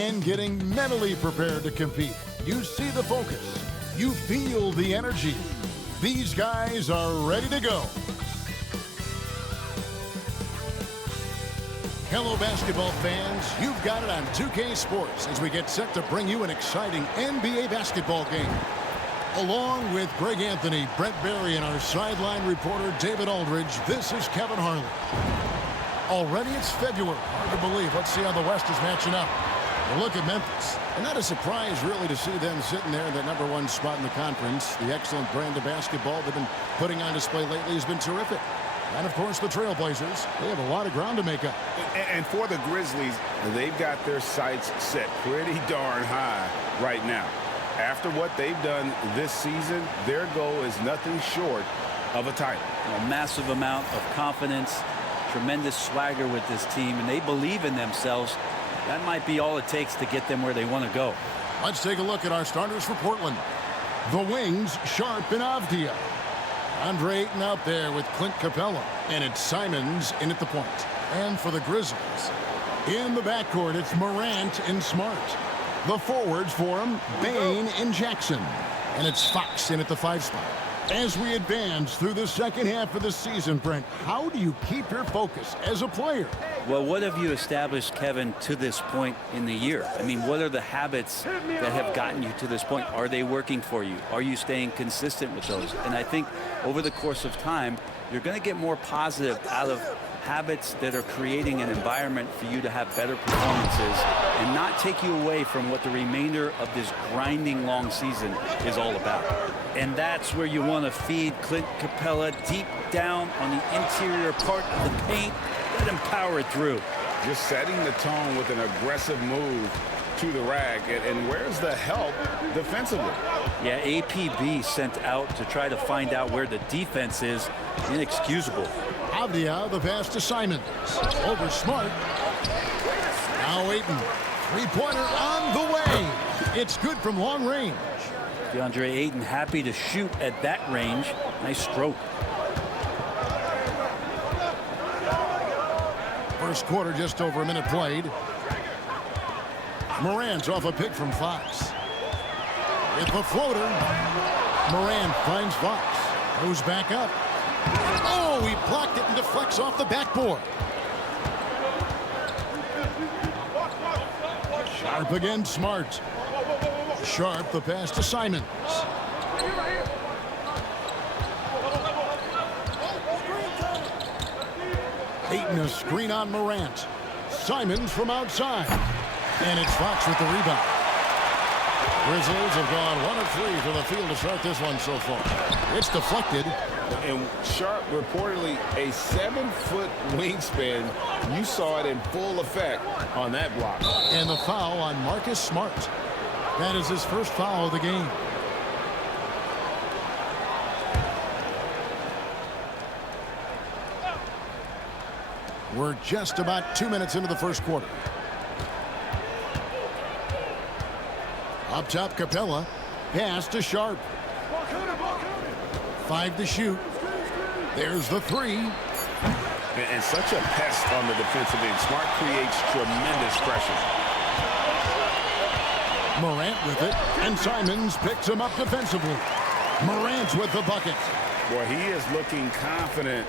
and getting mentally prepared to compete. You see the focus. You feel the energy. These guys are ready to go. Hello, basketball fans. You've got it on 2K Sports as we get set to bring you an exciting NBA basketball game. Along with Greg Anthony, Brent Barry, and our sideline reporter, David Aldridge, this is Kevin Harlan. Already it's February. Hard to believe. Let's see how the West is matching up. We'll look at Memphis. And not a surprise, really, to see them sitting there in the #1 spot in the conference. The excellent brand of basketball they've been putting on display lately has been terrific. And, of course, the Trailblazers, they have a lot of ground to make up. And for the Grizzlies, they've got their sights set pretty darn high right now. After what they've done this season, their goal is nothing short of a title. A massive amount of confidence, tremendous swagger with this team, and they believe in themselves. That might be all it takes to get them where they want to go. Let's take a look at our starters for Portland. The wings, Sharp and Avdia. Andre Ayton out there with Clint Capella. And it's Simons in at the point. And for the Grizzlies, in the backcourt, it's Morant and Smart. The forwards for him, Bain and Jackson. And it's Fox in at the 5 spot. As we advance through the second half of the season, Brent, how do you keep your focus as a player? Well, what have you established, Kevin, to this point in the year? I mean, what are the habits that have gotten you to this point? Are they working for you? Are you staying consistent with those? And I think over the course of time, you're going to get more positive out of habits that are creating an environment for you to have better performances and not take you away from what the remainder of this grinding long season is all about. And that's where you want to feed Clint Capella deep down on the interior part of the paint. Let him power it through. Just setting the tone with an aggressive move to the rack. And where's the help defensively? Yeah, APB sent out to try to find out where the defense is. Inexcusable. Avdia, the pass to Simons. Over Smart. Now Ayton. Three-pointer on the way. It's good from long range. DeAndre Ayton happy to shoot at that range. Nice stroke. First quarter, just over a minute played. Morant's off a pick from Fox. With the floater. Morant finds Fox. Goes back up. Oh, he blocked it and deflects off the backboard. Sharp again, Smart. Sharp, the pass to Simons. Ayton, a screen on Morant. Simons from outside. And it's Fox with the rebound. Grizzlies have gone 1 of 3 from the field to start this one so far. It's deflected. And Sharp reportedly a 7-foot wingspan. You saw it in full effect on that block. And the foul on Marcus Smart. That is his first foul of the game. We're just about 2 minutes into the first quarter. Up top, Capella. Pass to Sharp. 5 to shoot. There's the 3. And such a pest on the defensive end. Smart creates tremendous pressure. Morant with it, and Simons picks him up defensively. Morant with the bucket. Boy, he is looking confident.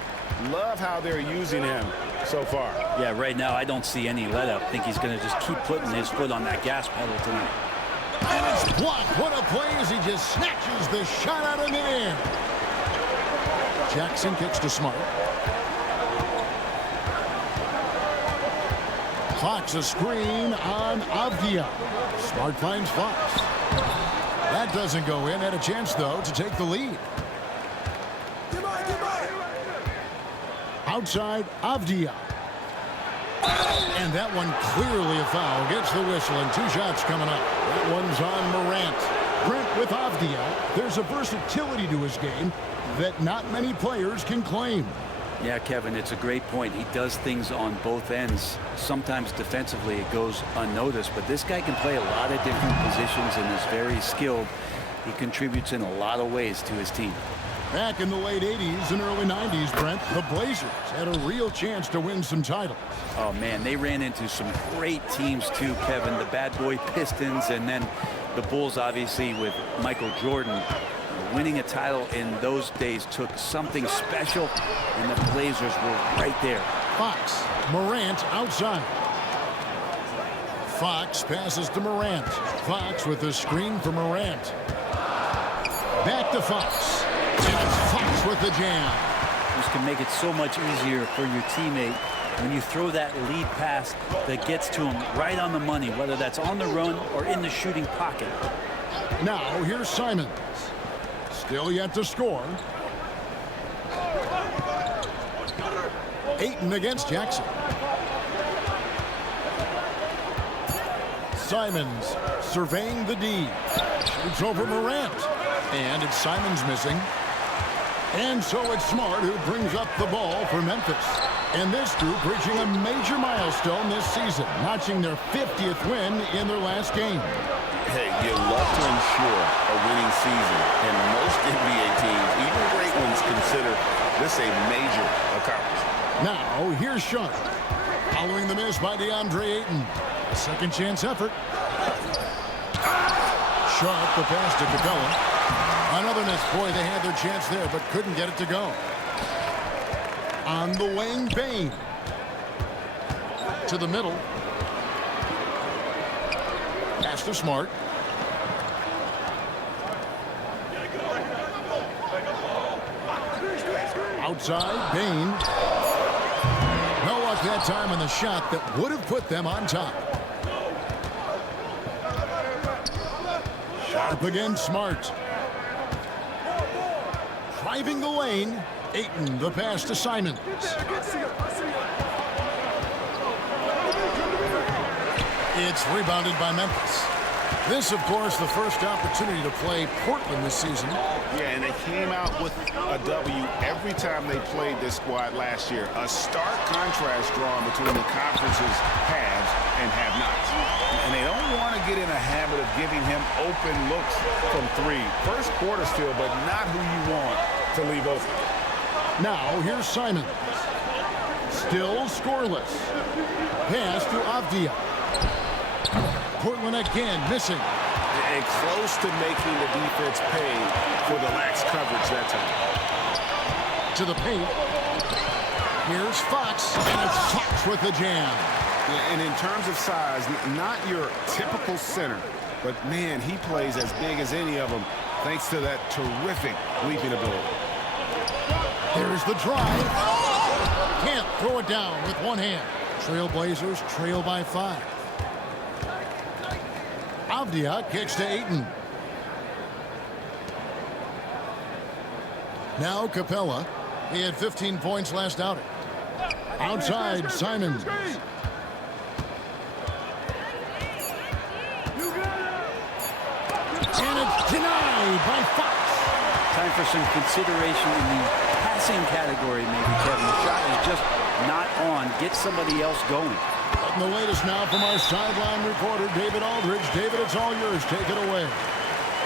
Love how they're using him so far. Yeah, right now I don't see any let up. I think he's going to just keep putting his foot on that gas pedal tonight. And it's blocked. What a play as he just snatches the shot out of midair. Jackson kicks to Smart. Fox a screen on Avdia. Smart finds Fox. That doesn't go in. Had a chance, though, to take the lead. Outside, Avdia. And that one clearly a foul. Gets the whistle, and 2 shots coming up. That one's on Morant. Brent with Avdia. There's a versatility to his game that not many players can claim. Yeah, Kevin, it's a great point. He does things on both ends. Sometimes defensively it goes unnoticed, but this guy can play a lot of different positions and is very skilled. He contributes in a lot of ways to his team. Back in the late 80s and early 90s, Brent, the Blazers had a real chance to win some titles. Oh, man, they ran into some great teams, too, Kevin. The bad boy Pistons and then the Bulls, obviously, with Michael Jordan. Winning a title in those days took something special, and the Blazers were right there. Fox, Morant outside. Fox passes to Morant. Fox with the screen for Morant. Back to Fox. And it's Fox with the jam. This can make it so much easier for your teammate when you throw that lead pass that gets to him right on the money, whether that's on the run or in the shooting pocket. Now here's Simons. Still yet to score. Ayton against Jackson. Simons surveying the D. Shoots over Morant. And it's Simons missing. And so it's Smart who brings up the ball for Memphis. And this group reaching a major milestone this season, notching their 50th win in their last game. Hey, you love to ensure a winning season, and most NBA teams, even great ones, consider this a major accomplishment. Now, here's Sharp. Following the miss by DeAndre Ayton. A second chance effort. Sharp, the pass to Capella. Another miss. Boy, they had their chance there, but couldn't get it to go. On the wing, Bane. To the middle. Pass to Smart. Outside, Bane. No luck that time on the shot that would have put them on top. Sharp again, Smart. Driving the lane. Ayton, the pass to Simons. It's rebounded by Memphis. This, of course, the first opportunity to play Portland this season. Yeah, and they came out with a W every time they played this squad last year. A stark contrast drawn between the conference's haves and have-nots. And they don't want to get in a habit of giving him open looks from three. First quarter still, but not who you want to leave open. Now, here's Simons. Still scoreless. Pass to Avdia. Portland again missing. And close to making the defense pay for the lax coverage that time. To the paint. Here's Fox, and it's Fox with the jam. And in terms of size, not your typical center, but man, he plays as big as any of them thanks to that terrific leaping ability. Here's the drive. Can't throw it down with one hand. Trailblazers trail by 5. Avdia kicks to Ayton. Now Capella. He had 15 points last outing. Outside, Simons. And it's denied by Fox. Time for some consideration in the passing category, maybe, Kevin. The shot is just not on. Get somebody else going. And the latest now from our sideline reporter, David Aldridge. David, it's all yours. Take it away.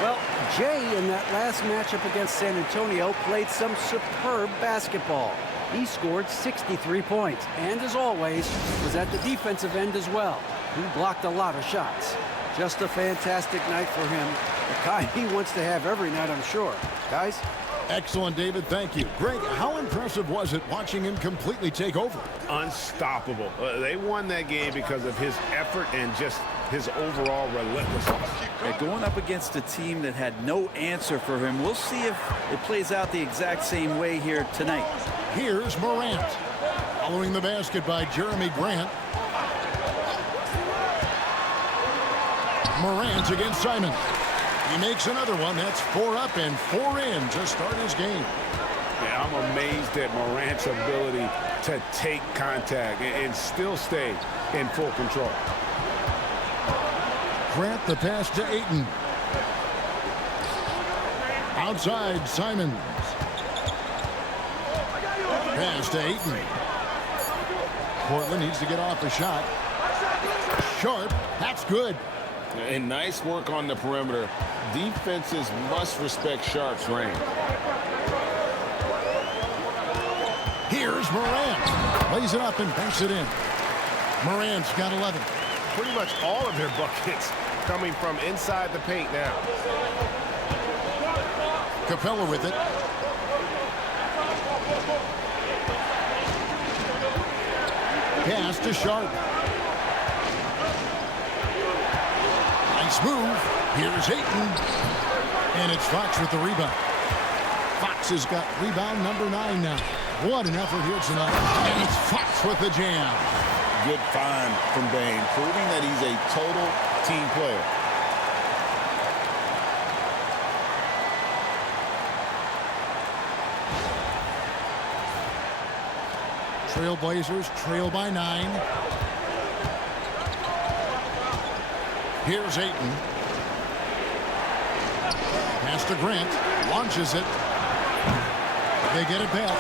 Well, Jay, in that last matchup against San Antonio, played some superb basketball. He scored 63 points, and as always, was at the defensive end as well. He blocked a lot of shots. Just a fantastic night for him. The kind he wants to have every night, I'm sure. Guys? Excellent, David. Thank you. Greg, how impressive was it watching him completely take over? Unstoppable. They won that game because of his effort and just his overall relentlessness. Going up against a team that had no answer for him. We'll see if it plays out the exact same way here tonight. Here's Morant. Following the basket by Jeremy Grant. Morant against Simon. He makes another one. That's 4 up and 4 in to start his game. Yeah, I'm amazed at Morant's ability to take contact and still stay in full control. Grant the pass to Ayton. Outside, Simons. Pass to Ayton. Portland needs to get off a shot. Sharp, that's good. And nice work on the perimeter. Defenses must respect Sharp's range. Here's Morant. Lays it up and banks it in. Morant's got 11. Pretty much all of their buckets coming from inside the paint now. Capella with it. Pass to Sharp. Nice move. Here's Ayton. And it's Fox with the rebound. Fox has got rebound number 9 now. What an effort here tonight. And it's Fox with the jam. Good find from Bane, proving that he's a total team player. Trailblazers trail by 9. Here's Ayton. Pass to Grant. Launches it. They get it back.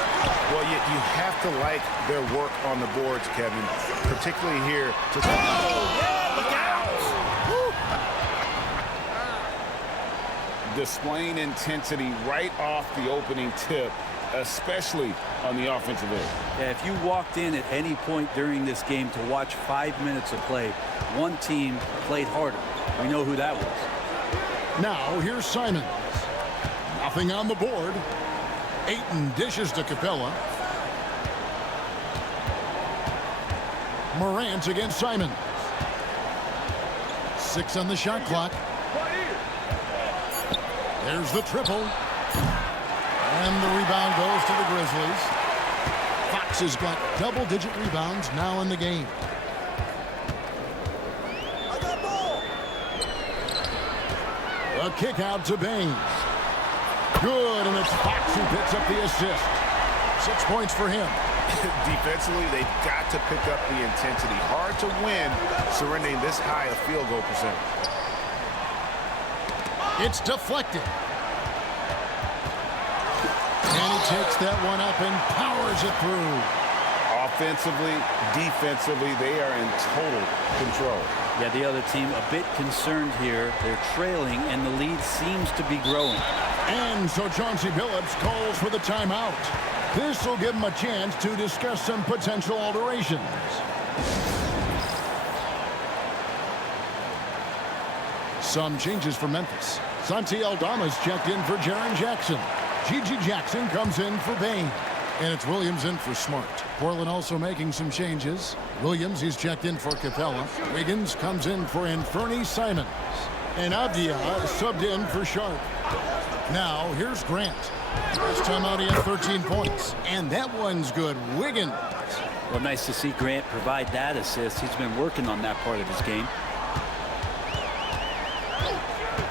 Well, you have to like their work on the boards, Kevin, particularly here. Look out! Displaying intensity right off the opening tip, especially on the offensive end. Yeah, if you walked in at any point during this game to watch 5 minutes of play, one team played harder. We know who that was. Now, here's Simons. Nothing on the board. Ayton dishes to Capella. Morant against Simons. 6 on the shot clock. There's the triple. And the rebound goes to the Grizzlies. Fox has got double-digit rebounds now in the game. A kick out to Baines. Good, and it's Fox who picks up the assist. 6 points for him. Defensively, they've got to pick up the intensity. Hard to win surrendering this high a field goal percentage. It's deflected. And he takes that one up and powers it through. Offensively, defensively, they are in total control. Yeah, the other team a bit concerned here. They're trailing, and the lead seems to be growing. And so Chauncey Billups calls for the timeout. This will give him a chance to discuss some potential alterations. Some changes for Memphis. Santi Aldama's checked in for Jaren Jackson. Gigi Jackson comes in for Bane. And it's Williams in for Smart. Portland also making some changes. Williams, he's checked in for Capella. Wiggins comes in for Anthony Simons. And Abdia subbed in for Sharp. Now, here's Grant. Last time out, he had 13 points. And that one's good. Wiggins. Well, nice to see Grant provide that assist. He's been working on that part of his game.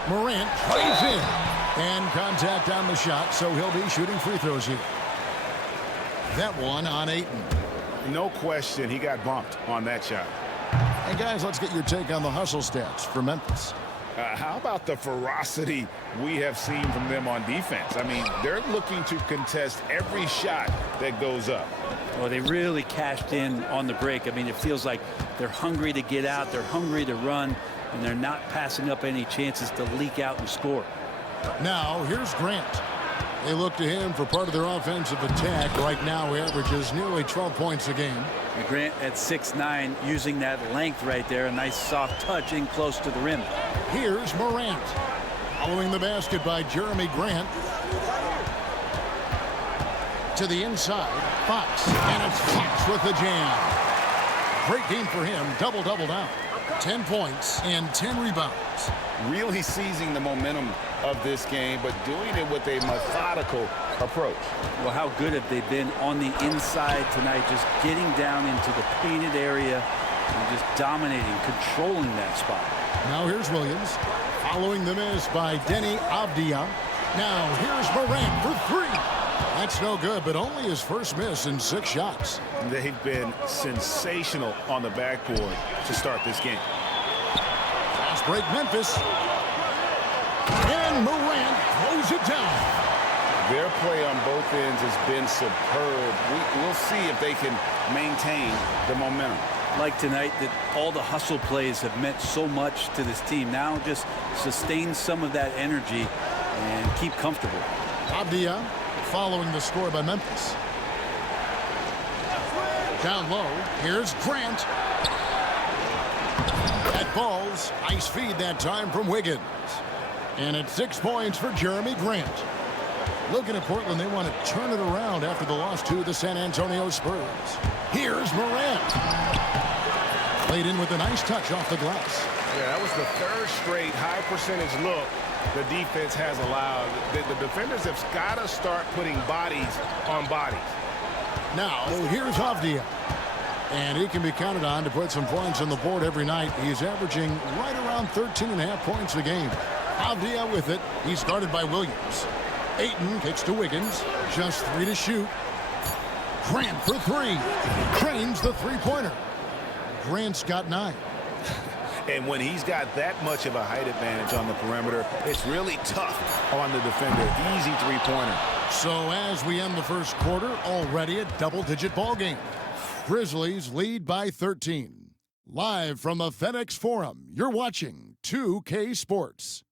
Morant plays in. And contact on the shot, so he'll be shooting free throws here. That one on Ayton. No question, he got bumped on that shot. And guys, let's get your take on the hustle stats for Memphis. How about the ferocity we have seen from them on defense? I mean, they're looking to contest every shot that goes up. Well, they really cashed in on the break. I mean, it feels like they're hungry to get out, they're hungry to run, and they're not passing up any chances to leak out and score. Now, here's Grant. They look to him for part of their offensive attack. Right now, he averages nearly 12 points a game. And Grant at 6'9", using that length right there. A nice soft touch in close to the rim. Here's Morant. Following the basket by Jeremy Grant. To the inside, Fox. And it's Fox with the jam. Great game for him. Double-double down. 10 points and 10 rebounds. Really seizing the momentum of this game, but doing it with a methodical approach. Well, how good have they been on the inside tonight, just getting down into the painted area and just dominating, controlling that spot. Now here's Williams. Following the miss by Denny Abdia. Now here's Morant for 3. That's no good, but only his first miss in 6 shots. They've been sensational on the backboard to start this game. Fast break Memphis. And Morant throws it down. Their play on both ends has been superb. We'll see if they can maintain the momentum. Like tonight, that all the hustle plays have meant so much to this team. Now just sustain some of that energy and keep comfortable. Abdia following the score by Memphis. Down low, here's Grant. That ball's nice feed that time from Wiggins. And it's 6 points for Jeremy Grant. Looking at Portland, they want to turn it around after the loss to the San Antonio Spurs. Here's Morant. Played in with a nice touch off the glass. Yeah, that was the third straight high percentage look the defense has allowed. The defenders have got to start putting bodies on bodies. Now, here's Avdia. And he can be counted on to put some points on the board every night. He's averaging right around 13.5 points a game. Avdia with it. He's guarded by Williams. Ayton kicks to Wiggins. Just 3 to shoot. Grant for 3. Cranes the three-pointer. Grant's got 9. And when he's got that much of a height advantage on the perimeter, it's really tough on the defender. Easy three-pointer. So as we end the first quarter, already a double-digit ball game. Grizzlies lead by 13. Live from the FedEx Forum, you're watching 2K Sports.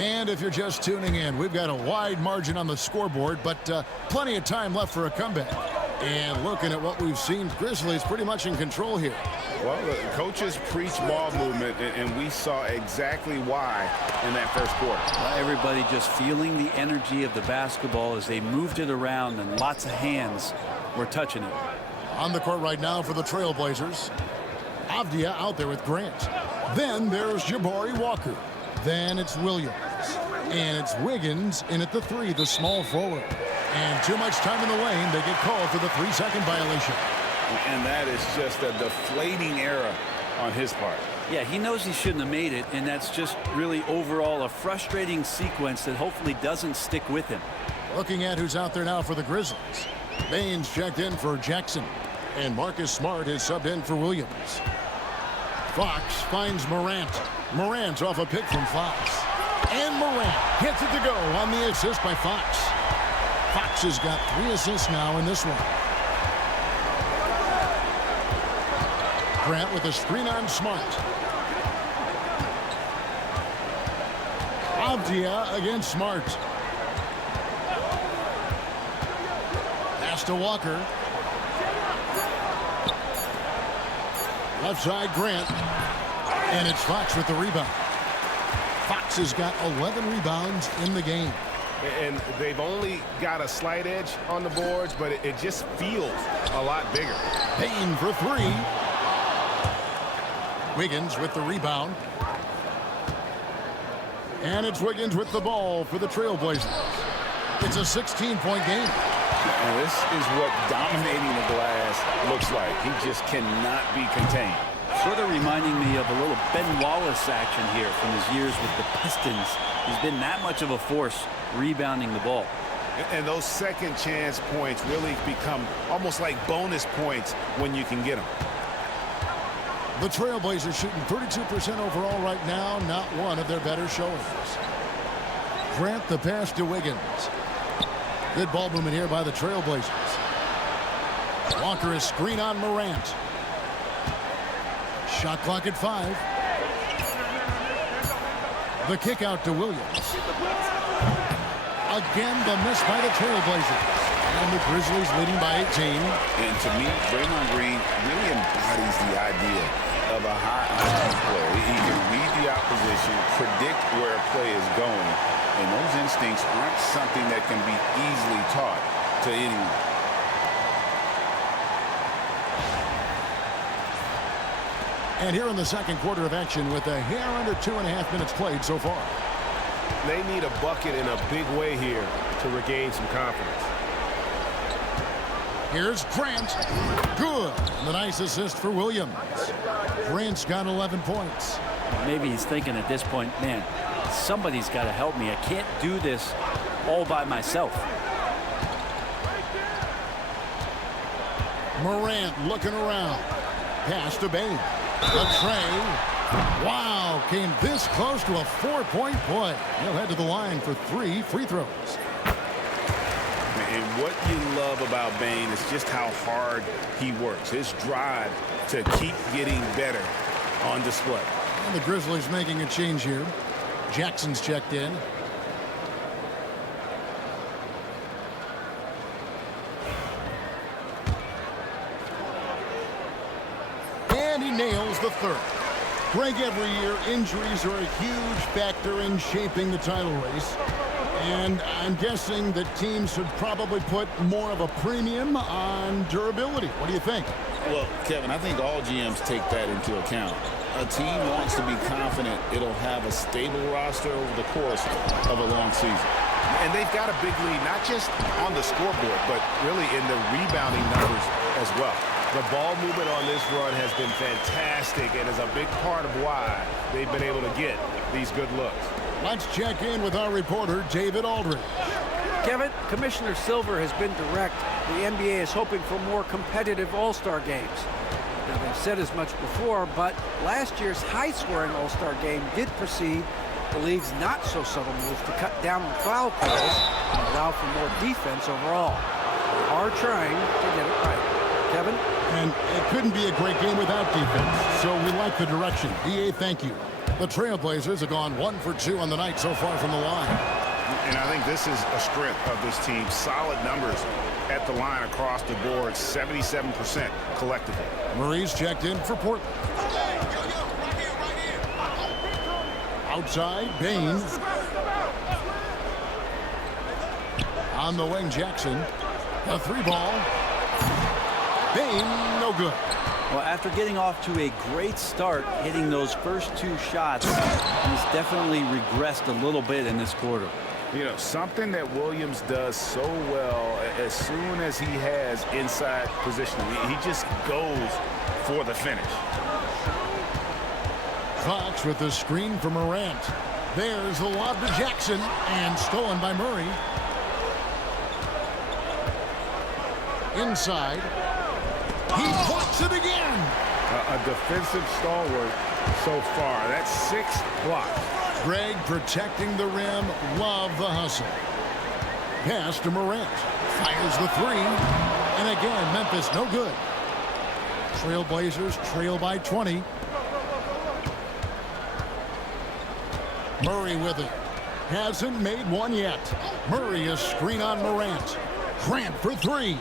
And if you're just tuning in, we've got a wide margin on the scoreboard, but plenty of time left for a comeback. And looking at what we've seen, Grizzlies pretty much in control here. Well, the coaches preach ball movement, and we saw exactly why in that first quarter. Everybody just feeling the energy of the basketball as they moved it around, and lots of hands were touching it. On the court right now for the Trailblazers. Avdia out there with Grant. Then there's Jabari Walker. Then it's Williams. And it's Wiggins in at the 3, the small forward. And too much time in the lane. They get called for the 3-second violation. And that is just a deflating error on his part. Yeah, he knows he shouldn't have made it, and that's just really overall a frustrating sequence that hopefully doesn't stick with him. Looking at who's out there now for the Grizzlies. Baines checked in for Jackson. And Marcus Smart is subbed in for Williams. Fox finds Morant. Morant's off a pick from Fox. And Morant gets it to go on the assist by Fox. Fox has got 3 assists now in this one. Grant with a screen on Smart. Avdia against Smart. Pass to Walker. Left side, Grant. And it's Fox with the rebound. Fox has got 11 rebounds in the game. And they've only got a slight edge on the boards, but it just feels a lot bigger. Payne for 3. Wiggins with the rebound. And it's Wiggins with the ball for the Trailblazers. It's a 16-point game. And this is what dominating the glass looks like. He just cannot be contained. Sort of reminding me of a little Ben Wallace action here from his years with the Pistons. He's been that much of a force rebounding the ball. And those second chance points really become almost like bonus points when you can get them. The Trailblazers shooting 32% overall right now, not one of their better showings. Grant the pass to Wiggins. Good ball movement here by the Trailblazers. Walker is screen on Morant. Shot clock at 5. The kick out to Williams. Again, the miss by the Trailblazers. And the Grizzlies leading by 18. And to me, Draymond Green really embodies the idea of a high IQ player. He can read the opposition, predict where a play is going, and those instincts aren't something that can be easily taught to anyone. And here in the second quarter of action with a hair under 2.5 minutes played so far. They need a bucket in a big way here to regain some confidence. Here's Grant. Good. And the nice assist for Williams. Grant's got 11 points. Maybe he's thinking at this point, man, somebody's got to help me. I can't do this all by myself. Morant looking around. Pass to Baines. The tray. Wow, came this close to a 4-point play. He'll head to the line for 3 free throws. And what you love about Bane is just how hard he works. His drive to keep getting better on display. And the Grizzlies making a change here. Jackson's checked in. And he nails the third. Greg, every year, injuries are a huge factor in shaping the title race. And I'm guessing that teams should probably put more of a premium on durability. What do you think? Well, Kevin, I think all GMs take that into account. A team wants to be confident it'll have a stable roster over the course of a long season. And they've got a big lead, not just on the scoreboard, but really in the rebounding numbers as well. The ball movement on this run has been fantastic and is a big part of why they've been able to get these good looks. Let's check in with our reporter, David Aldridge. Kevin, Commissioner Silver has been direct. The NBA is hoping for more competitive All-Star games. Now, they've said as much before, but last year's high-scoring All-Star game did precede the league's not-so-subtle move to cut down on foul calls and allow for more defense overall. They are trying to get it right. Kevin? And it couldn't be a great game without defense, so we like the direction. EA, thank you. The Trailblazers have gone 1 for 2 on the night so far from the line. And I think this is a strength of this team. Solid numbers at the line across the board, 77% collectively. Murray's checked in for Portland. Outside, Bane. On the wing, Jackson. A 3-ball. Bane, no good. Well, after getting off to a great start, hitting those first 2 shots, he's definitely regressed a little bit in this quarter. You know, something that Williams does so well, as soon as he has inside position, he just goes for the finish. Fox with the screen for Morant. There's the lob to Jackson, and stolen by Murray. Inside. He blocks it again. A defensive stalwart so far. That's 6 blocks. Greg protecting the rim. Love the hustle. Pass to Morant. Fires the 3. And again, Memphis no good. Trailblazers trail by 20. Murray with it. Hasn't made one yet. Murray a screen on Morant. Grant for 3.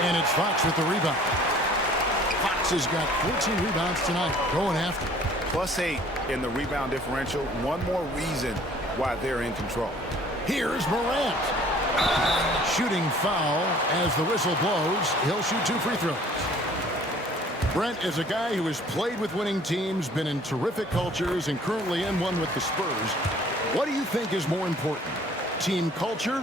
And it's Fox with the rebound. Fox has got 14 rebounds tonight, going after. +8 in the rebound differential. One more reason why they're in control. Here's Morant. Shooting foul as the whistle blows. He'll shoot 2 free throws. Brent is a guy who has played with winning teams, been in terrific cultures, and currently in one with the Spurs. What do you think is more important, team culture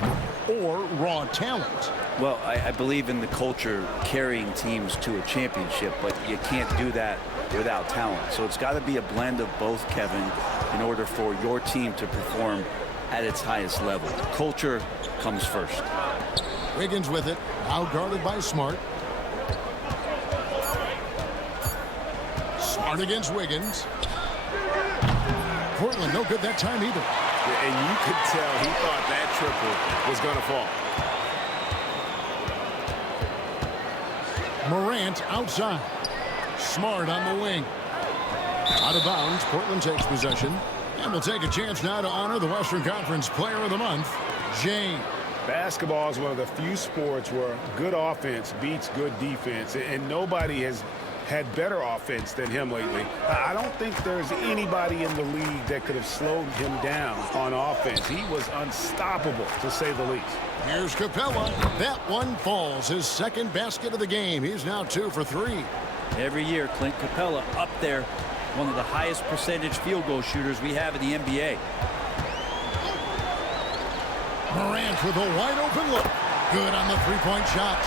or raw talent? Well, I believe in the culture carrying teams to a championship, but you can't do that without talent. So it's got to be a blend of both, Kevin, in order for your team to perform at its highest level. Culture comes first. Wiggins with it, now guarded by Smart. Smart against Wiggins. Portland no good that time either. And you could tell he thought that triple was going to fall. Morant outside. Smart on the wing. Out of bounds. Portland takes possession. And we'll take a chance now to honor the Western Conference Player of the Month, James. Basketball is one of the few sports where good offense beats good defense, and nobody has had better offense than him lately. I don't think there's anybody in the league that could have slowed him down on offense. He was unstoppable, to say the least. Here's Capella. That one falls. His second basket of the game. He's now 2 for 3. Every year, Clint Capella up there, one of the highest percentage field goal shooters we have in the NBA. Morant with a wide open look. Good on the 3-point shot.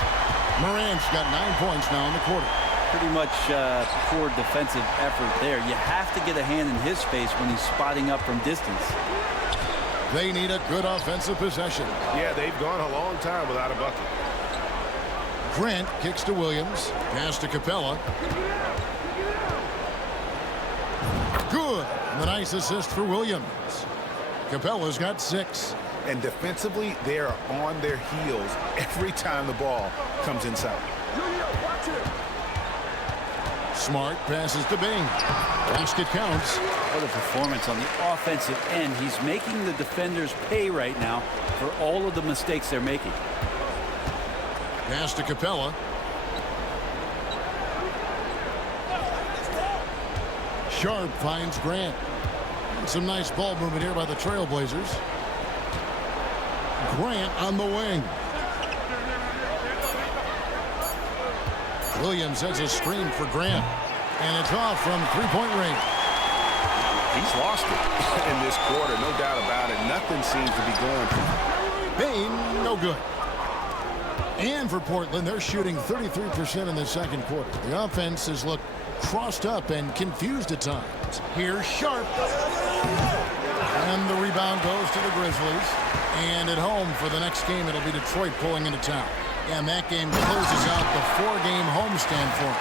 Morant's got 9 points now in the quarter. Pretty much poor defensive effort there. You have to get a hand in his face when he's spotting up from distance. They need a good offensive possession. Yeah, they've gone a long time without a bucket. Grant kicks to Williams. Pass to Capella. Good. The nice assist for Williams. Capella's got 6. And defensively, they are on their heels every time the ball comes inside. Smart passes to Bing. Basket counts. What a performance on the offensive end. He's making the defenders pay right now for all of the mistakes they're making. Pass to Capella. Sharp finds Grant. Some nice ball movement here by the Trailblazers. Grant on the wing. Williams has a screen for Grant. And it's off from three-point range. He's lost it in this quarter, no doubt about it. Nothing seems to be going for him. Bain, no good. And for Portland, they're shooting 33% in the second quarter. The offense has looked crossed up and confused at times. Here's Sharp. And the rebound goes to the Grizzlies. And at home for the next game, it'll be Detroit pulling into town. And that game closes out the four-game homestand for them.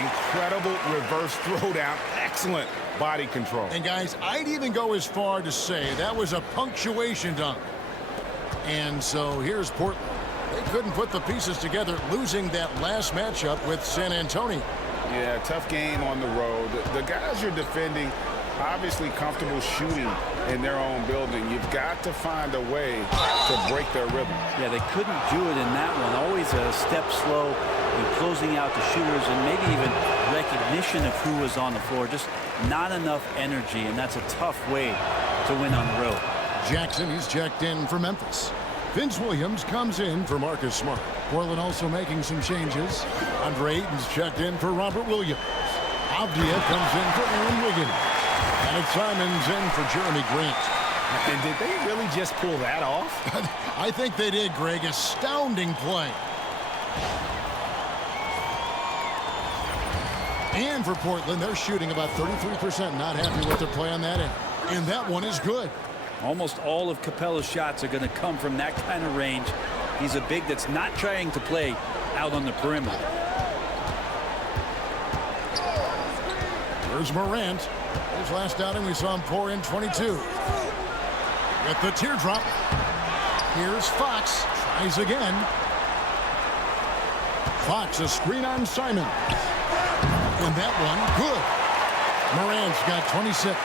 Incredible reverse throwdown. Excellent body control. And guys, I'd even go as far to say that was a punctuation dunk. And so here's Portland. They couldn't put the pieces together, losing that last matchup with San Antonio. Yeah, tough game on the road. The guys you're defending, obviously comfortable shooting in their own building. You've got to find a way to break their rhythm. Yeah, they couldn't do it in that one. Always a step slow in closing out the shooters and maybe even recognition of who was on the floor. Just not enough energy, and that's a tough way to win on the road. Jackson is checked in for Memphis. Vince Williams comes in for Marcus Smart. Portland also making some changes. Andre Ayton's checked in for Robert Williams. Avdia comes in for Aaron Wiggins. And it's Simons in for Jeremy Grant. And did they really just pull that off? I think they did, Greg. Astounding play. And for Portland, they're shooting about 33%. Not happy with their play on that end. And that one is good. Almost all of Capella's shots are going to come from that kind of range. He's a big that's not trying to play out on the perimeter. Here's Morant. His last outing, we saw him pour in 22. With the teardrop. Here's Fox. Tries again. Fox, a screen on Simon. And that one, good. Morant's got 26.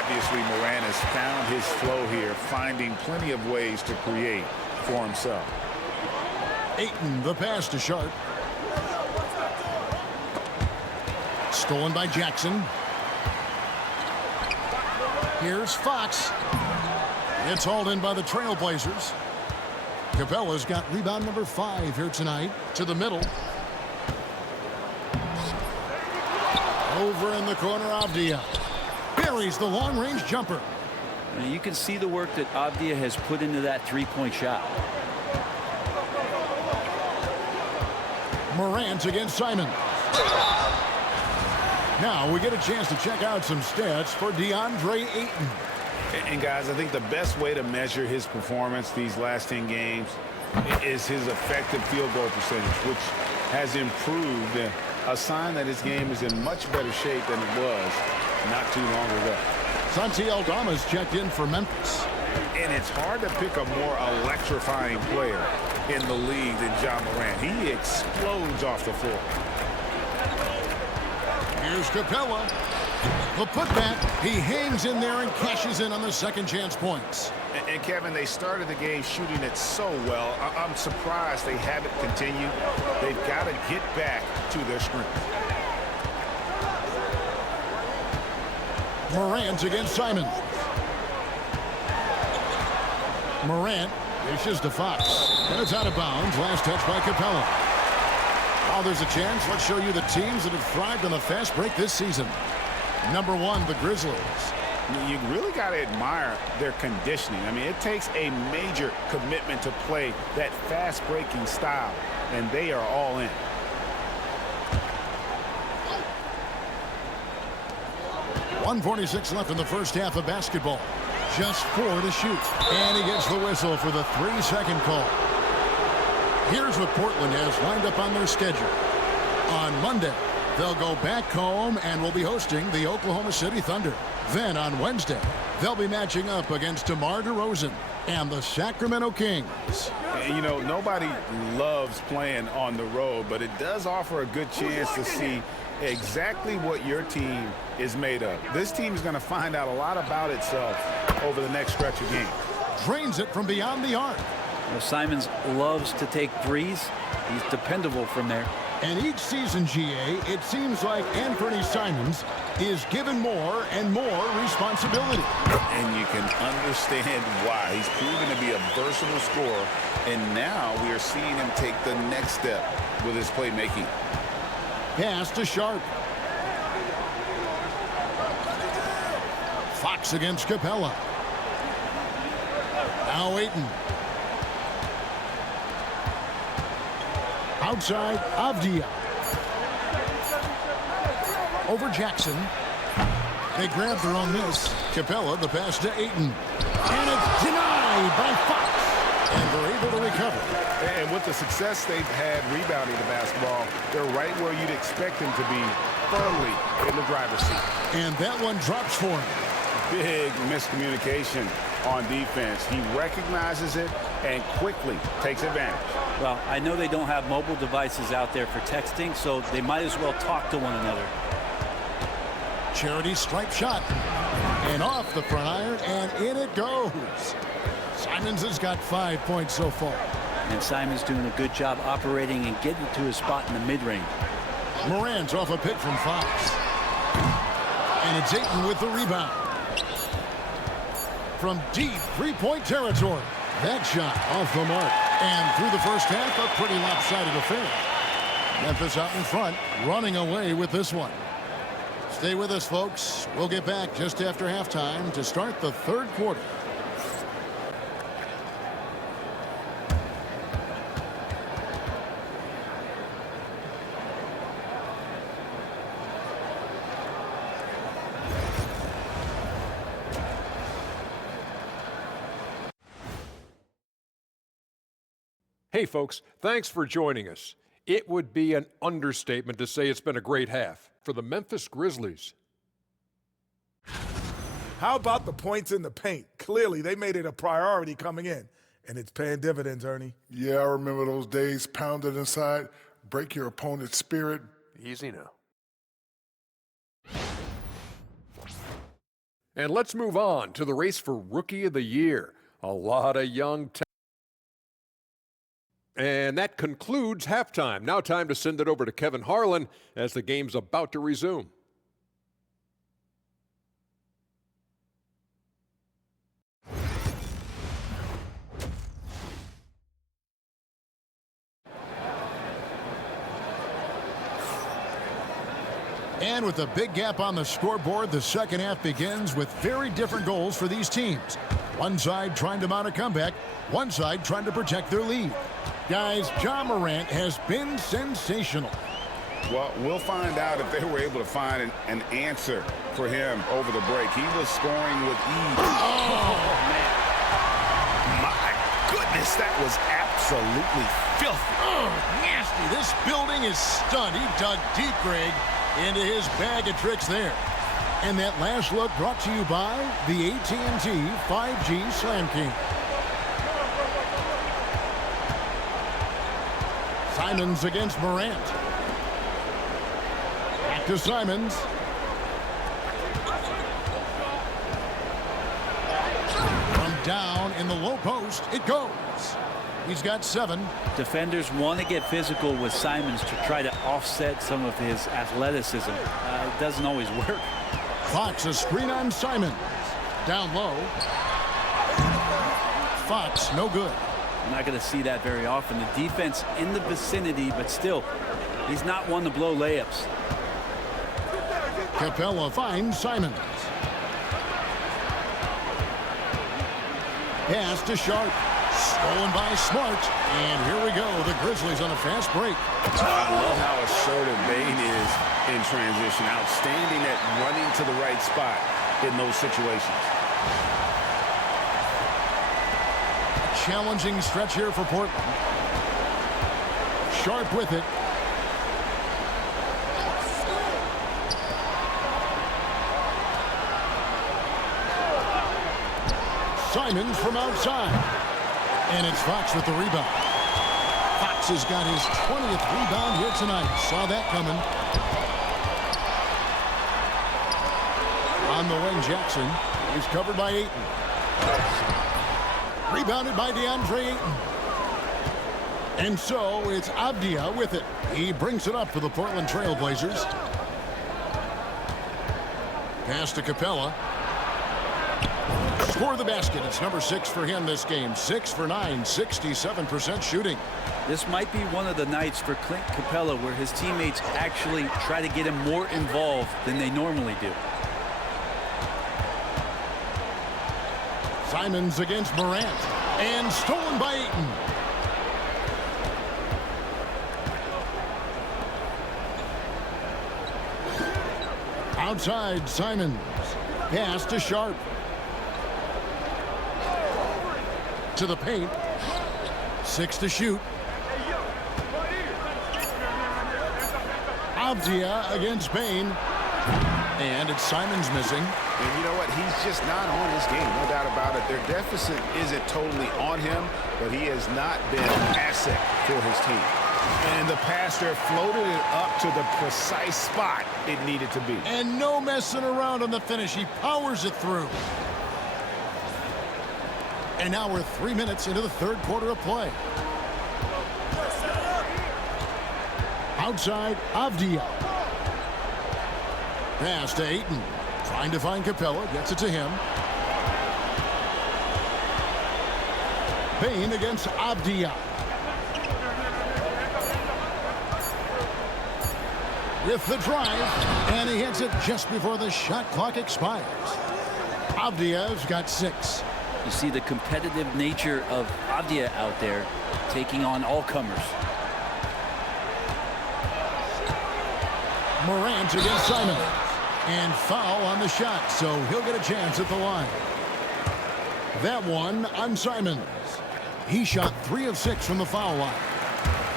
Obviously, Morant has found his flow here, finding plenty of ways to create for himself. Ayton, the pass to Sharp. Stolen by Jackson. Here's Fox. It's hauled in by the Trailblazers. Capella's got rebound number 5 here tonight. To the middle. Over in the corner, Avdia. Buries the long-range jumper. And you can see the work that Avdia has put into that three-point shot. Morant against Simon. Now we get a chance to check out some stats for DeAndre Ayton. And guys, I think the best way to measure his performance these last 10 games is his effective field goal percentage, which has improved. A sign that his game is in much better shape than it was not too long ago. Santi Aldama's checked in for Memphis. And it's hard to pick a more electrifying player in the league than Ja Morant. He explodes off the floor. Here's Capella. The putback. He hangs in there and cashes in on the second chance points. And Kevin, they started the game shooting it so well. I'm surprised they haven't continued. They've got to get back to their strength. Morant against Simon. Morant dishes to Fox. And it's out of bounds. Last touch by Capella. While there's a chance, let's show you the teams that have thrived on the fast break this season. Number 1, the Grizzlies. You really got to admire their conditioning. I mean, it takes a major commitment to play that fast-breaking style, and they are all in. .146 left in the first half of basketball. Just 4 to shoot. And he gets the whistle for the 3-second call. Here's what Portland has lined up on their schedule. On Monday, they'll go back home and will be hosting the Oklahoma City Thunder. Then on Wednesday, they'll be matching up against DeMar DeRozan. And the Sacramento Kings. And, you know, nobody loves playing on the road, but it does offer a good chance to see exactly what your team is made of. This team is going to find out a lot about itself over the next stretch of games. Drains it from beyond the arc. Well, Simons loves to take threes. He's dependable from there. And each season, GA, it seems like Anthony Simons is given more and more responsibility. And you can understand why. He's proven to be a versatile scorer, and now we are seeing him take the next step with his playmaking. Pass to Sharp. Fox against Capella. Now Ayton. Outside, Avdia. Over Jackson. They grab their own miss. Capella, the pass to Ayton. And it's denied by Fox. And they're able to recover. And with the success they've had rebounding the basketball, they're right where you'd expect them to be, firmly in the driver's seat. And that one drops for him. Big miscommunication on defense. He recognizes it and quickly takes advantage. Well, I know they don't have mobile devices out there for texting, so they might as well talk to one another. Charity stripe shot. And off the front iron, and in it goes. Simons has got 5 points so far. And Simons doing a good job operating and getting to his spot in the mid-range. Moran's off a pick from Fox. And it's Ayton with the rebound. From deep three-point territory. That shot off the mark. And through the first half, a pretty lopsided affair. Memphis out in front, running away with this one. Stay with us, folks. We'll get back just after halftime to start the third quarter. Hey folks, thanks for joining us. It would be an understatement to say it's been a great half for the Memphis Grizzlies. How about the points in the paint? Clearly, they made it a priority coming in, and it's paying dividends, Ernie. Yeah, I remember those days pounded inside, break your opponent's spirit. Easy now. And let's move on to the race for Rookie of the Year. A lot of young talent. And that concludes halftime. Now time to send it over to Kevin Harlan as the game's about to resume. And with a big gap on the scoreboard, the second half begins with very different goals for these teams. One side trying to mount a comeback, one side trying to protect their lead. Guys, Ja Morant has been sensational. Well, we'll find out if they were able to find an answer for him over the break. He was scoring with ease. Oh, man. My goodness, that was absolutely filthy. Oh, nasty. This building is stunned. He dug deep, Greg, into his bag of tricks there. And that last look brought to you by the AT&T 5G Slam King. Simons against Morant. Back to Simons. From down in the low post, it goes. He's got 7. Defenders want to get physical with Simons to try to offset some of his athleticism. It doesn't always work. Fox, a screen on Simons. Down low. Fox, no good. I'm not going to see that very often. The defense in the vicinity, but still, he's not one to blow layups. Capella finds Simons. Pass to Sharp. Stolen by Smart. And here we go. The Grizzlies on a fast break. I love how assertive Bane is in transition. Outstanding at running to the right spot in those situations. Challenging stretch here for Portland. Sharp with it. Simons from outside. And it's Fox with the rebound. Fox has got his 20th rebound here tonight. Saw that coming. On the wing, Jackson. He's covered by Ayton. Rebounded by DeAndre Ayton. And so it's Avdia with it. He brings it up for the Portland Trail Blazers. Pass to Capella. Score the basket. It's number 6 for him this game. 6 for 9, 67% shooting. This might be one of the nights for Clint Capella where his teammates actually try to get him more involved than they normally do. Simons against Morant. And stolen by Ayton. Outside, Simons. Pass to Sharp. To the paint. 6 to shoot. Avdia against Bain. And it's Simons missing. And you know what? He's just not on his game. No doubt about it. Their deficit isn't totally on him, but he has not been an asset for his team. And the pass there floated it up to the precise spot it needed to be. And no messing around on the finish. He powers it through. And now we're 3 minutes into the third quarter of play. Outside, Avdia. Pass to Ayton. Trying to find Capella. Gets it to him. Bain against Avdia. With the drive. And he hits it just before the shot clock expires. Avdia's got 6. You see the competitive nature of Avdia out there taking on all comers. Morant against Simons. And foul on the shot, so he'll get a chance at the line. That one on Simons. He shot 3 of 6 from the foul line.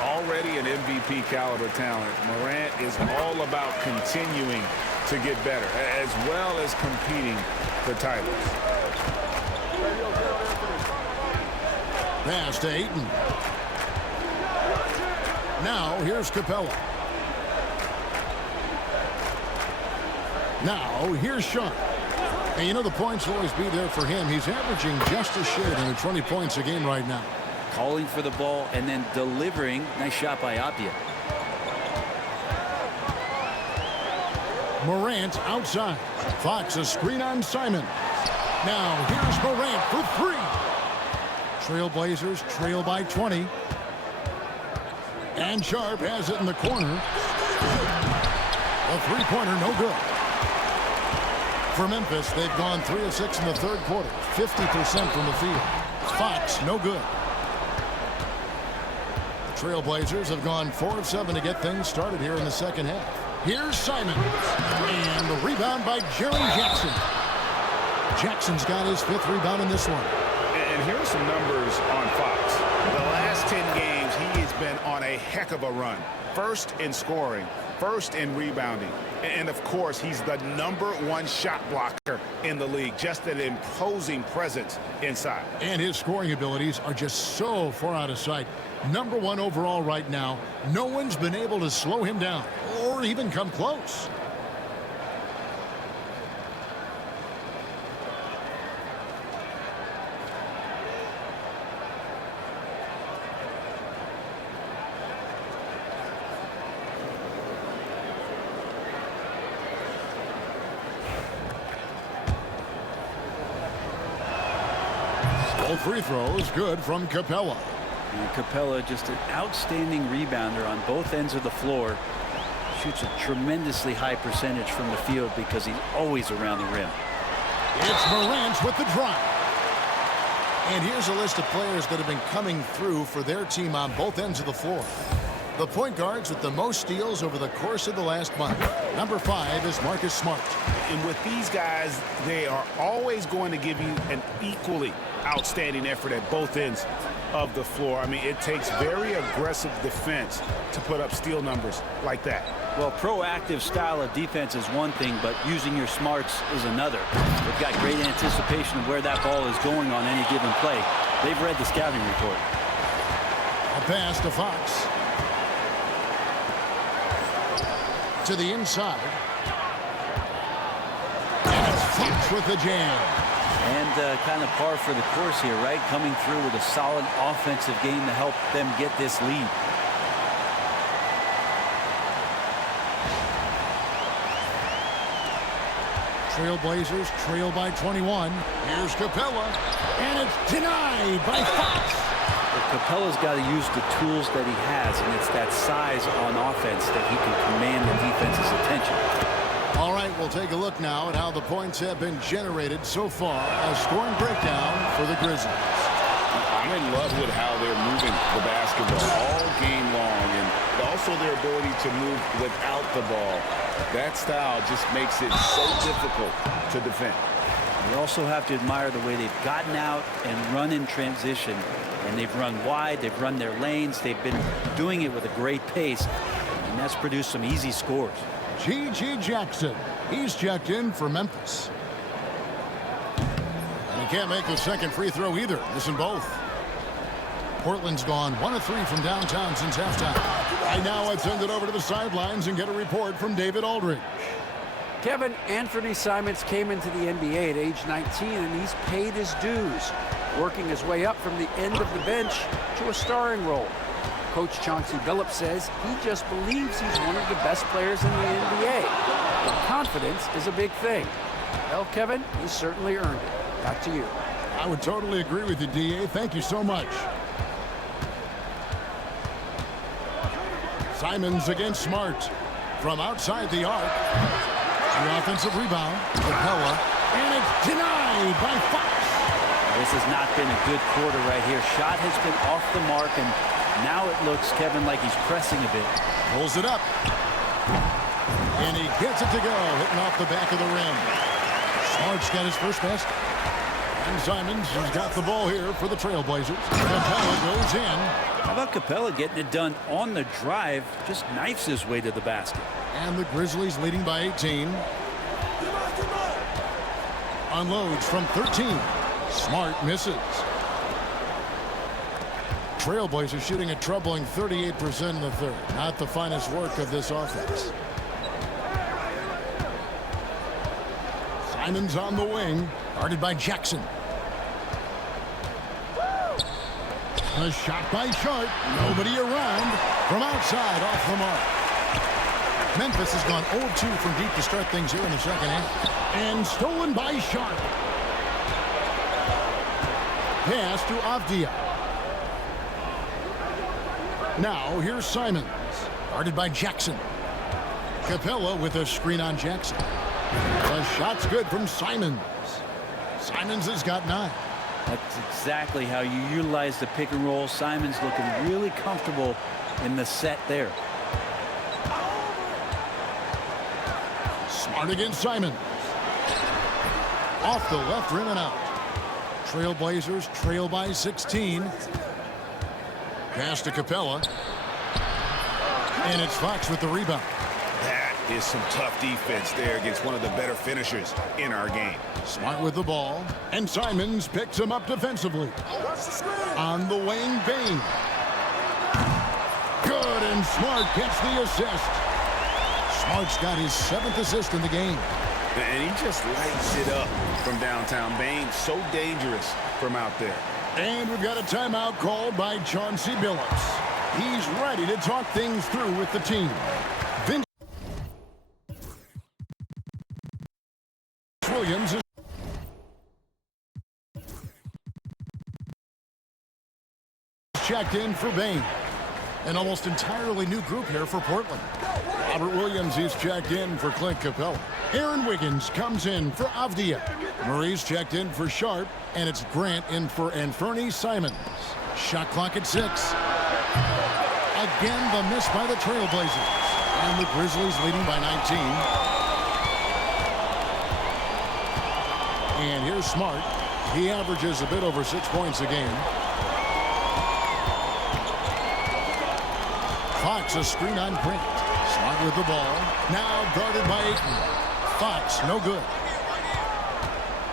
Already an MVP caliber talent, Morant is all about continuing to get better, as well as competing for titles. Pass to Ayton. Now here's Capella. Now here's Sharp. And you know the points will always be there for him. He's averaging just a shade under 20 points a game right now. Calling for the ball and then delivering. Nice shot by Avdia. Morant outside. Fox a screen on Simon. Now here's Morant for 3. Trailblazers trail by 20. And Sharp has it in the corner. A three-pointer, no good. For Memphis, they've gone 3 of 6 in the third quarter. 50% from the field. Fox, no good. The Trailblazers have gone 4 of 7 to get things started here in the second half. Here's Simons. And the rebound by Jerry Jackson. Jackson's got his 5th rebound in this one. And here's some numbers on Fox. The last 10 games, he has been on a heck of a run. First in scoring, first in rebounding. And, of course, he's the #1 shot blocker in the league. Just an imposing presence inside. And his scoring abilities are just so far out of sight. #1 overall right now. No one's been able to slow him down or even come close. All free throws good from Capella. And Capella, just an outstanding rebounder on both ends of the floor. Shoots a tremendously high percentage from the field because he's always around the rim. It's Morant with the drive. And here's a list of players that have been coming through for their team on both ends of the floor. The point guards with the most steals over the course of the last month. Number 5 is Marcus Smart. And with these guys, they are always going to give you an equally outstanding effort at both ends of the floor. I mean, it takes very aggressive defense to put up steal numbers like that. Well, proactive style of defense is one thing, but using your smarts is another. They've got great anticipation of where that ball is going on any given play. They've read the scouting report. A pass to Fox. To the inside. And it's Fox with the jam. And kind of par for the course here, right? Coming through with a solid offensive game to help them get this lead. Trailblazers trail by 21. Here's Capella. And it's denied by Fox. Capella's got to use the tools that he has, and it's that size on offense that he can command the defense's attention. All right, we'll take a look now at how the points have been generated so far. A scoring breakdown for the Grizzlies. I'm in love with how they're moving the basketball all game long, and also their ability to move without the ball. That style just makes it so difficult to defend. You also have to admire the way they've gotten out and run in transition. And they've run wide, they've run their lanes, they've been doing it with a great pace, and that's produced some easy scores. G.G. Jackson, he's checked in for Memphis. And he can't make the second free throw either, missing both. Portland's gone 1 of 3 from downtown since halftime. Right now I'd send it over to the sidelines and get a report from David Aldridge. Kevin, Anthony Simons came into the NBA at age 19, and he's paid his dues, working his way up from the end of the bench to a starring role. Coach Chauncey Billups says he just believes he's one of the best players in the NBA. But confidence is a big thing. Well, Kevin, he's certainly earned it. Back to you. I would totally agree with you, D.A. Thank you so much. Simons against Smart. From outside the arc. The offensive rebound. Capella. And it's denied by Fox. This has not been a good quarter right here. Shot has been off the mark, and now it looks, Kevin, like he's pressing a bit. Pulls it up. And he gets it to go, hitting off the back of the rim. Smart's got his first basket. And Simons has got the ball here for the Trailblazers. Capella goes in. How about Capella getting it done on the drive? Just knifes his way to the basket. And the Grizzlies leading by 18. Unloads from 13. Smart misses. Trailblazers shooting a troubling 38% in the third. Not the finest work of this offense. Simons on the wing. Guarded by Jackson. A shot by Sharp. Nobody around. From outside, off the mark. Memphis has gone 0-2 from deep to start things here in the second half. And stolen by Sharp. Pass to Avdia. Now here's Simons. Guarded by Jackson. Capella with a screen on Jackson. The shot's good from Simons. Simons has got 9. That's exactly how you utilize the pick and roll. Simons looking really comfortable in the set there. Smart against Simons. Off the left rim and out. Trailblazers trail by 16. Pass to Capella. And it's Fox with the rebound. That is some tough defense there against one of the better finishers in our game. Smart with the ball. And Simons picks him up defensively. On the wing, Bain. Good, and Smart gets the assist. Smart's got his 7th assist in the game. And he just lights it up from downtown. Bain, so dangerous from out there. And we've got a timeout called by Chauncey Billups. He's ready to talk things through with the team. Vince Williams is checked in for Bain. An almost entirely new group here for Portland. Robert Williams is checked in for Clint Capella. Aaron Wiggins comes in for Avdia. Murray's checked in for Sharp, and it's Grant in for Anthony Simons. Shot clock at 6. Again, the miss by the Trailblazers. And the Grizzlies leading by 19. And here's Smart. He averages a bit over 6 points a game. Fox a screen on Grant. Smart with the ball. Now guarded by Ayton. Fox, no good.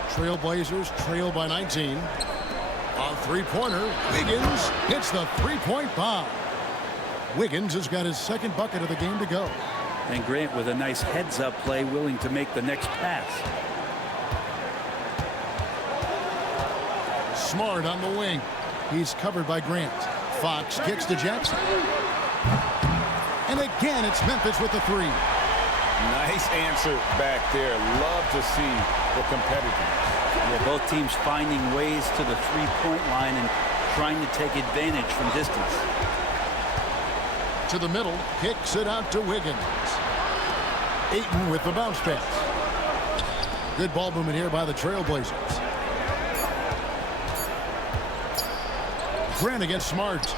Trailblazers trail by 19. A three-pointer. Wiggins hits the three-point bomb. Wiggins has got his second bucket of the game to go. And Grant with a nice heads-up play, willing to make the next pass. Smart on the wing. He's covered by Grant. Fox kicks to Jackson. And again, it's Memphis with the three. Nice answer back there. Love to see the competitiveness. Yeah, both teams finding ways to the three-point line and trying to take advantage from distance. To the middle, kicks it out to Wiggins. Ayton with the bounce pass. Good ball movement here by the Trailblazers. Grant against Smart.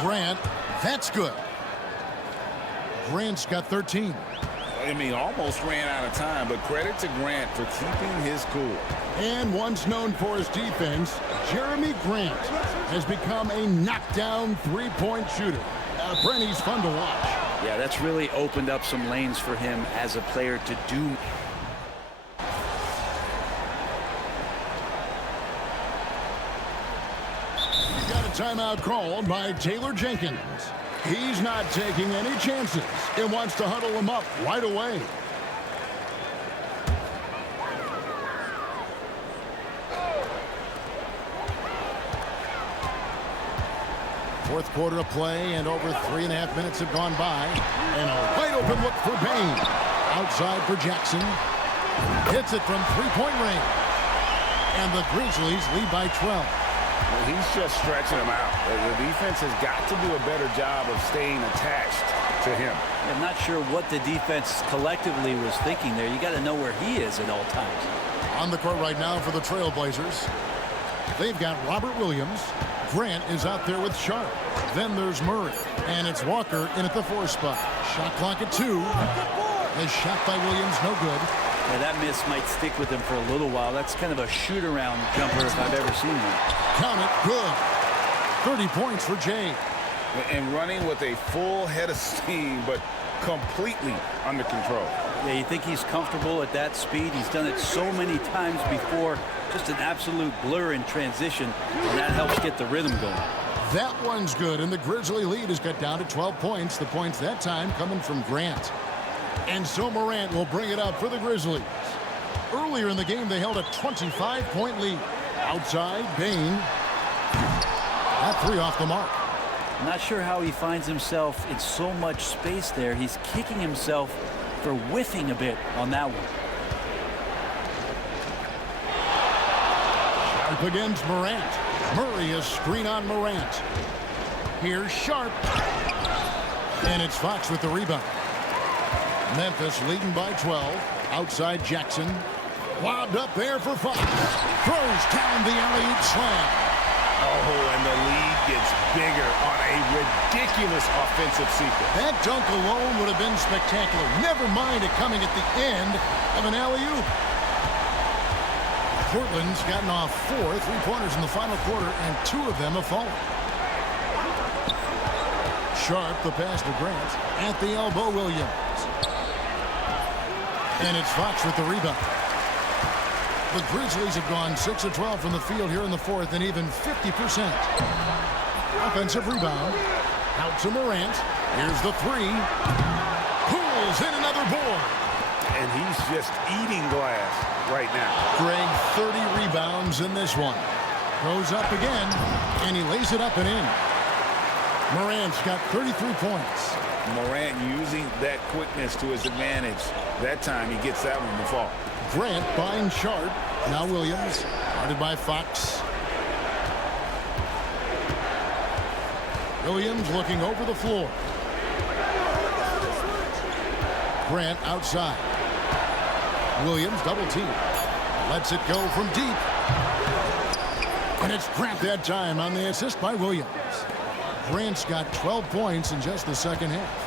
Grant, that's good. Grant's got 13. I mean, almost ran out of time, but credit to Grant for keeping his cool. And once known for his defense, Jeremy Grant has become a knockdown three-point shooter. Brent, he's fun to watch. Yeah, that's really opened up some lanes for him as a player to do. Got a timeout called by Taylor Jenkins. He's not taking any chances and wants to huddle him up right away. Fourth quarter of play, and over 3.5 minutes have gone by. And a wide open look for Payne. Outside for Jackson. Hits it from three-point range. And the Grizzlies lead by 12. Well, he's just stretching him out. The defense has got to do a better job of staying attached to him. I'm not sure what the defense collectively was thinking there. You got to know where he is at all times. On the court right now for the Trailblazers. They've got Robert Williams. Grant is out there with Sharp. Then there's Murray. And it's Walker in at the 4 spot. Shot clock at 2. The shot by Williams, no good. Yeah, that miss might stick with him for a little while. That's kind of a shoot-around jumper if I've ever seen one. Count it, good. 30 points for Jay. And running with a full head of steam, but completely under control. Yeah, you think he's comfortable at that speed? He's done it so many times before. Just an absolute blur in transition, and that helps get the rhythm going. That one's good, and the Grizzly lead has got down to 12 points. The points that time coming from Grant. And so Morant will bring it up for the Grizzlies. Earlier in the game, they held a 25-point lead. Outside, Payne. That three off the mark. I'm not sure how he finds himself in so much space there. He's kicking himself for whiffing a bit on that one. Sharp against Morant. Murray is screen on Morant. Here's Sharp. And it's Fox with the rebound. Memphis leading by 12. Outside Jackson. Lobbed up there for Fox. Throws down the alley-oop slam. Oh, and the lead gets bigger on a ridiculous offensive sequence. That dunk alone would have been spectacular. Never mind it coming at the end of an alley-oop. Portland's gotten off 4 3-pointers in the final quarter, and 2 of them have fallen. Sharp, the pass to Grant. At the elbow, Williams. And it's Fox with the rebound. The Grizzlies have gone 6 of 12 from the field here in the fourth, and even 50%. Offensive rebound. Out to Morant. Here's the three. Pulls in another board. And he's just eating glass right now. Greg, 30 rebounds in this one. Goes up again, and he lays it up and in. Morant's got 33 points. Morant using that quickness to his advantage. That time he gets that one to fall. Grant buying Sharp. Now Williams. Guarded by Fox. Williams looking over the floor. Grant outside. Williams double team. Lets it go from deep. And it's Grant that time on the assist by Williams. Grant's got 12 points in just the second half.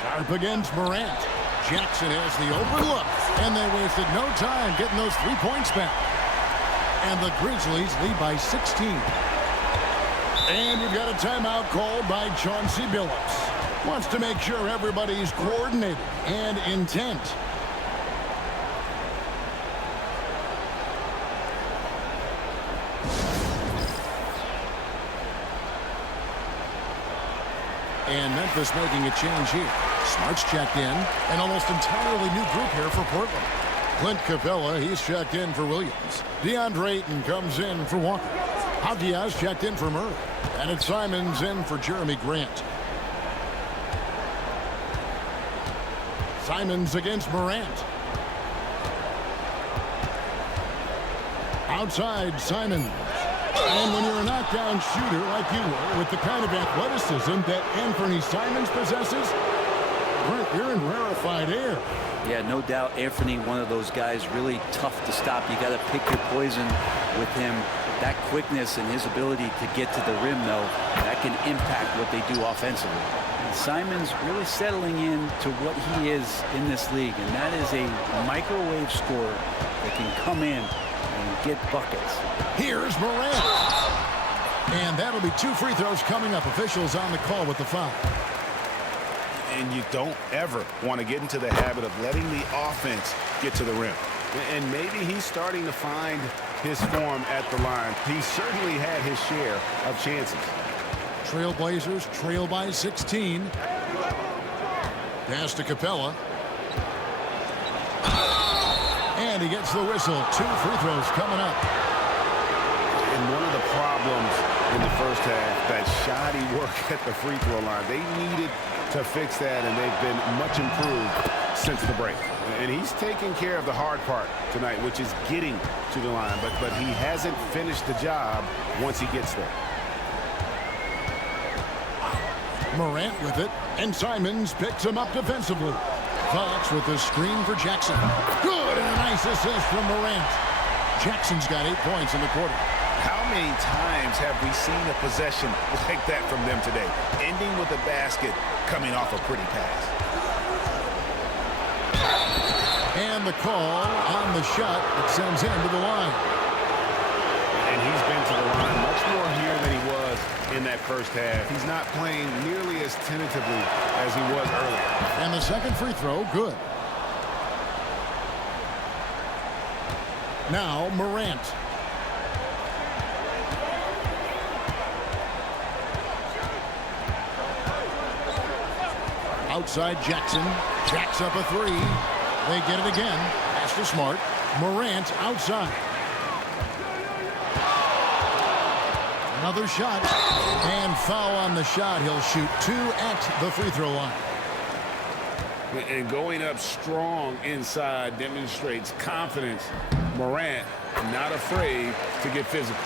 Sharp against Morant. Jackson has the open look, and they wasted no time getting those 3 points back. And the Grizzlies lead by 16. And we've got a timeout called by Chauncey Billups. Wants to make sure everybody's coordinated and intent. And Memphis making a change here. Smart's checked in. An almost entirely new group here for Portland. Clint Capella, he's checked in for Williams. DeAndre Ayton comes in for Walker. Diaz checked in for Murray. And it's Simons in for Jeremy Grant. Simons against Morant. Outside, Simons. And when you're a knockdown shooter like you were, with the kind of athleticism that Anthony Simons possesses, you're in rarefied air. Yeah, no doubt Anthony, one of those guys, really tough to stop. You got to pick your poison with him. That quickness and his ability to get to the rim, though, that can impact what they do offensively. And Simons really settling in to what he is in this league, and that is a microwave scorer that can come in and get buckets. Here's Morant. And that'll be 2 free throws coming up. Officials on the call with the foul. And you don't ever want to get into the habit of letting the offense get to the rim. And maybe he's starting to find his form at the line. He certainly had his share of chances. Trailblazers trail by 16. Pass to Capella. And he gets the whistle. 2 free throws coming up. And one of the problems in the first half, that shoddy work at the free throw line. They needed to fix that, and they've been much improved since the break. And he's taking care of the hard part tonight, which is getting to the line. But he hasn't finished the job once he gets there. Morant with it, and Simons picks him up defensively. Fox with the screen for Jackson. Good, and a nice assist from Morant. Jackson's got 8 points in the quarter. How many times have we seen a possession like that from them today, ending with a basket coming off a pretty pass? And the call on the shot that sends him to the line. And he's been to the line much more here than he was in that first half. He's not playing nearly as tentatively as he was earlier. And the second free throw, good. Now Morant. Outside Jackson. Jacks up a 3. They get it again. Pass to Smart. Morant outside. Another shot. And foul on the shot. He'll shoot 2 at the free throw line. And going up strong inside demonstrates confidence. Morant not afraid to get physical.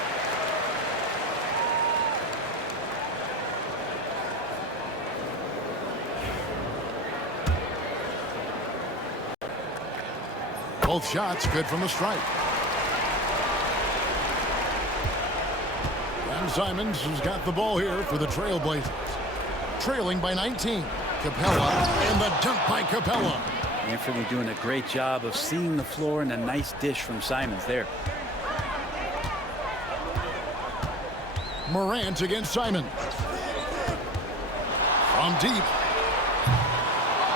Both shots good from the stripe. And Simons has got the ball here for the Trailblazers. Trailing by 19. Capella, and the dunk by Capella. Anthony doing a great job of seeing the floor, and a nice dish from Simons there. Morant against Simons. From deep.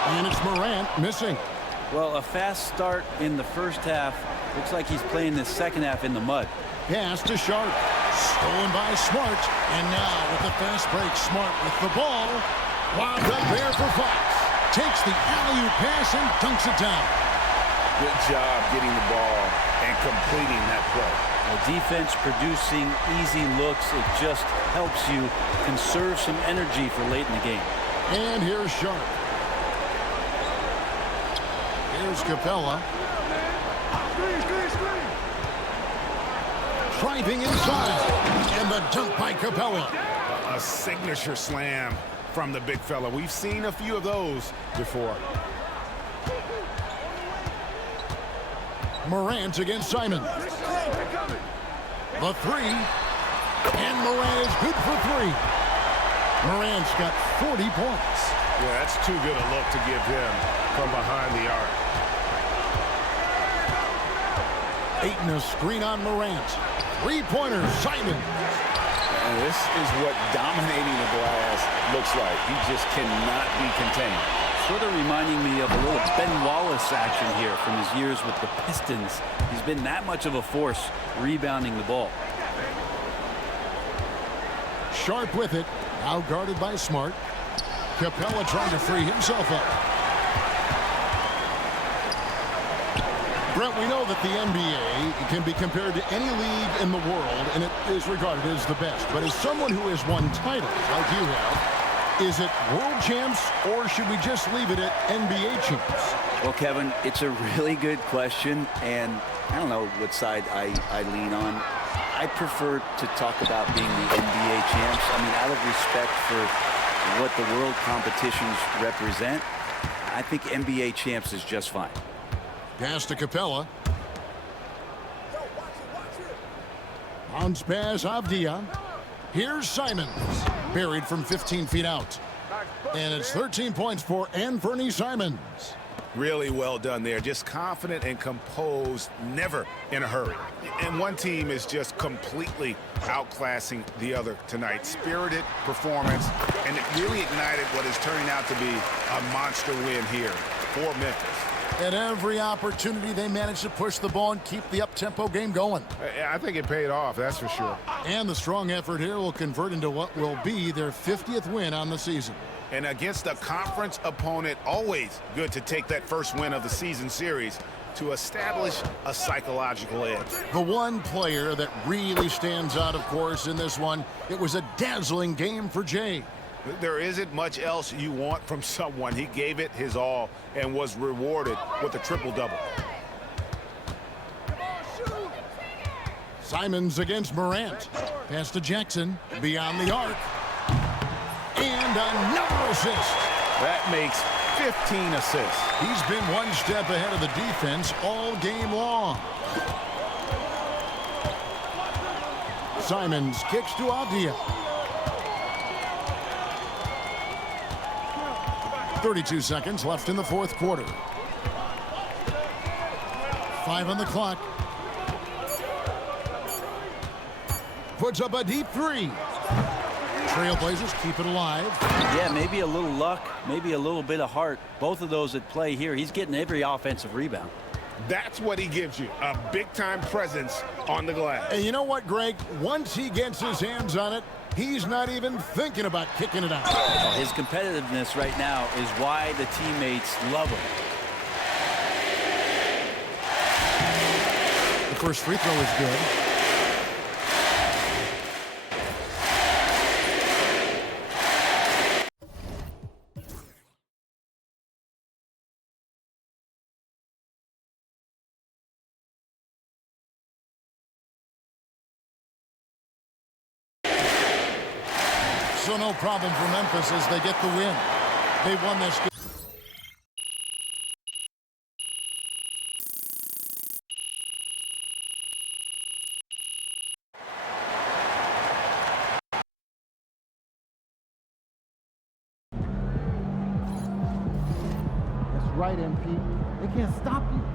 And it's Morant missing. Well, a fast start in the first half. Looks like he's playing the second half in the mud. Pass to Sharp. Stolen by Smart. And now with the fast break, Smart with the ball. Wound up there for Fox. Takes the alley-oop pass and dunks it down. Good job getting the ball and completing that play. The defense producing easy looks. It just helps you conserve some energy for late in the game. And here's Sharp. Here's Capella. Driving inside. And the dunk by Capella. A signature slam from the big fella. We've seen a few of those before. Morant against Simons. The 3. And Morant is good for 3. Morant's got 40 points. Yeah, that's too good a look to give him from behind the arc. Ayton a screen on Morant. 3-pointer, Simons. And this is what dominating the glass looks like. He just cannot be contained. Sort of reminding me of a little Ben Wallace action here from his years with the Pistons. He's been that much of a force rebounding the ball. Sharp with it. Now guarded by Smart. Capella trying to free himself up. Brent, we know that the NBA can be compared to any league in the world, and it is regarded as the best. But as someone who has won titles like you have, is it world champs, or should we just leave it at NBA champs? Well, Kevin, it's a really good question, and I don't know what side I lean on. I prefer to talk about being the NBA champs. I mean, out of respect for what the world competitions represent, I think NBA champs is just fine. Pass to Capella. Bounce pass, Avdia. Here's Simons. Buried from 15 feet out. And it's 13 points for Anthony Simons. Really well done there. Just confident and composed, never in a hurry. And one team is just completely outclassing the other tonight. Spirited performance, and it really ignited what is turning out to be a monster win here for Memphis. At every opportunity, they managed to push the ball and keep the up-tempo game going. I think it paid off, that's for sure. And the strong effort here will convert into what will be their 50th win on the season. And against a conference opponent, always good to take that first win of the season series to establish a psychological edge. The one player that really stands out, of course, in this one, it was a dazzling game for Jay. There isn't much else you want from someone. He gave it his all and was rewarded with a triple-double. Simons against Morant. Pass to Jackson. Beyond the arc. And another assist. That makes 15 assists. He's been one step ahead of the defense all game long. Simons kicks to Avdia. 32 seconds left in the fourth quarter. 5 on the clock. Puts up a deep three. Trailblazers keep it alive. Yeah, maybe a little luck, maybe a little bit of heart. Both of those at play here. He's getting every offensive rebound. That's what he gives you, a big-time presence on the glass. And you know what, Greg? Once he gets his hands on it, he's not even thinking about kicking it out. Oh, his competitiveness right now is why the teammates love him. The first free throw is good. So no problem for Memphis as they get the win. They won this game. That's right, MP. They can't stop you.